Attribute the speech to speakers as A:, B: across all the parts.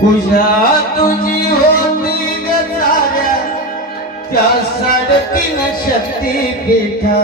A: कुझा तुंहिंजी क्या सर पीना शक्ती पीठा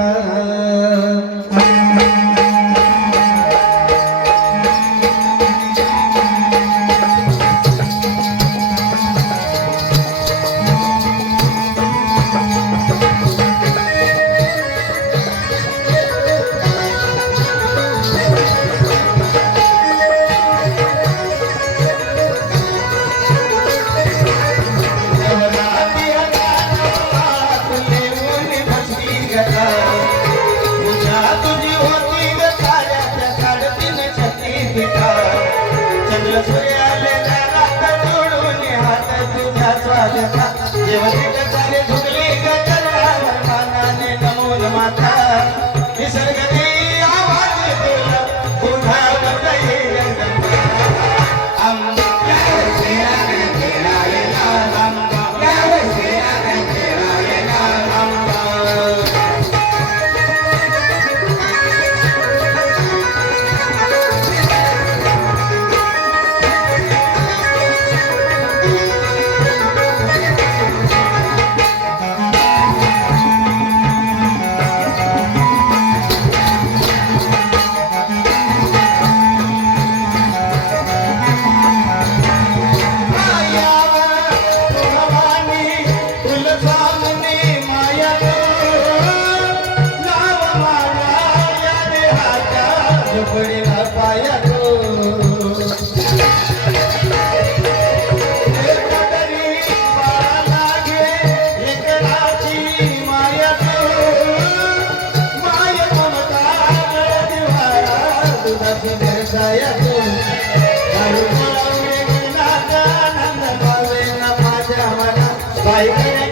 A: Bye.